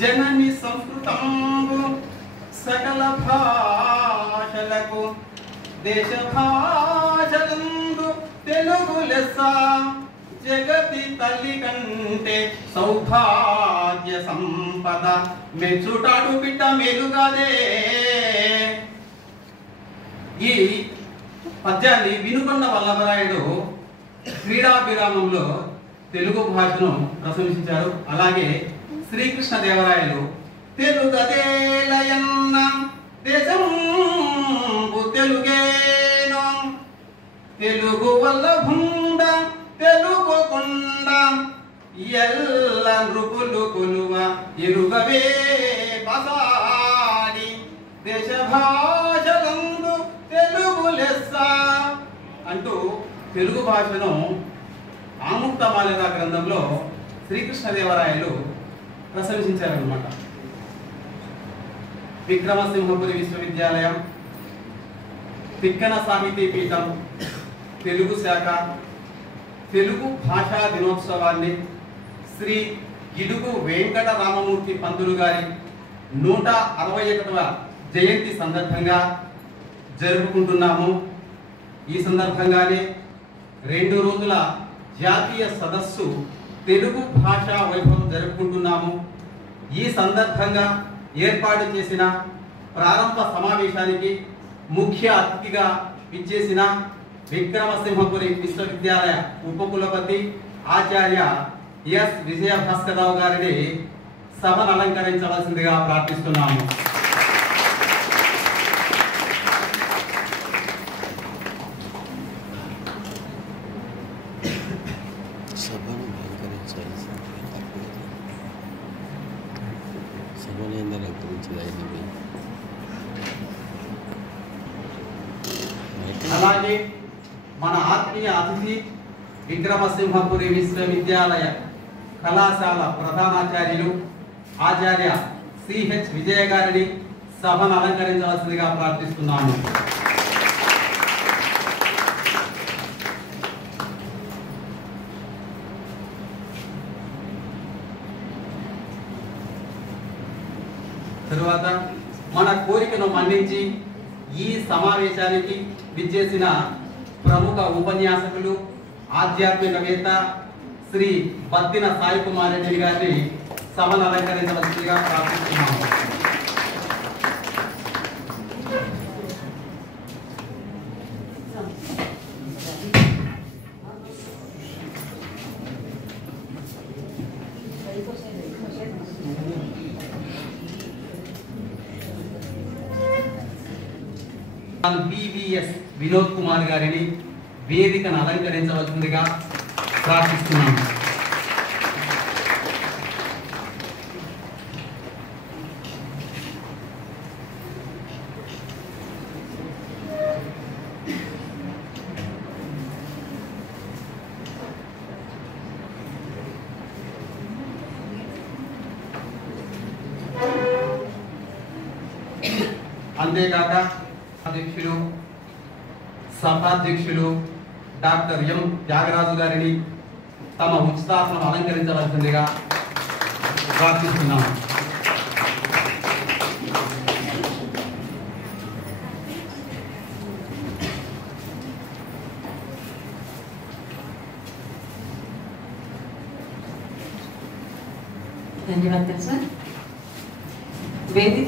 జనని సంస్కృతంబు సకల భాషలకు దేశ భాషలందు తెలుగు లెస్స జగతి తల్లి కంటే సౌభాగ్య సంపద మెచ్చుటాడు బిడ్డ మెరుగదే. ఈ పద్యాన్ని వినుకొండ వల్లభరాయుడు క్రీడాభిరామంలో తెలుగు భాషను ప్రశంసించారు. అలాగే శ్రీకృష్ణదేవరాయలు తెలుగదేలయన్న దేశంబు తెలుగేను తెలుగు వల్లభుండ తెలుగు కొండ ఎల్ల నృపులు కొలువ ఎరుగవే పసాడి దేశ భాషలందు తెలుగు లెస్స అంటూ తెలుగు భాషను ఆముక్తమాలిక గ్రంథంలో శ్రీకృష్ణదేవరాయలు ప్రశంసించారన్నమాట. విక్రమసింహపురి విశ్వవిద్యాలయం, తిక్కన సాహితీ పీఠం తెలుగు శాఖ తెలుగు భాషా దినోత్సవాన్ని శ్రీ గిడుగు వెంకట రామమూర్తి పంతులు గారి 161వ జయంతి సందర్భంగా జరుపుకుంటున్నాము. ఈ సందర్భంగానే 2 రోజుల జాతీయ సదస్సు తెలుగు భాషా వైభవం జరుపుకుంటున్నాము. ఈ సందర్భంగా ఏర్పాటు చేసిన ప్రారంభ సమావేశానికి ముఖ్య అతిథిగా విచ్చేసిన విక్రమసింహపురి విశ్వవిద్యాలయ ఉపకులపతి ఆచార్య ఎస్ విజయభాస్కరరావు గారిని సభను అలంకరించవలసిందిగా ప్రార్థిస్తున్నాము. అలాగే మన ఆత్మీయ అతిథి విక్రమసింహపురి విశ్వవిద్యాలయ కళాశాల ప్రధానాచార్యులు ఆచార్య సిహెచ్ విజయ గారిని సభను అలంకరించవలసిందిగా ప్రార్థిస్తున్నాము. తరువాత మన కోరికను మన్నించి ఈ సమావేశానికి విచ్చేసిన ప్రముఖ ఉపన్యాసకులు ఆధ్యాత్మికవేత్త శ్రీ బత్తిన సాయి కుమార్ రెడ్డి గారిని సభను అలంకరించవలసిందిగా ప్రార్థిస్తున్నాము. BVS వినోద్ కుమార్ గారిని వేదికను అలంకరించవలసిందిగా ప్రార్థిస్తున్నాము. అంతేకాక అధ్యక్షులు సభాధ్యక్షులు డాక్టర్ ఎం త్యాగరాజు గారిని తమ ఉచితాసనం అలంకరించవలసిందిగా ప్రార్థిస్తున్నాము. ధన్యవాదాలు సార్. వేదిక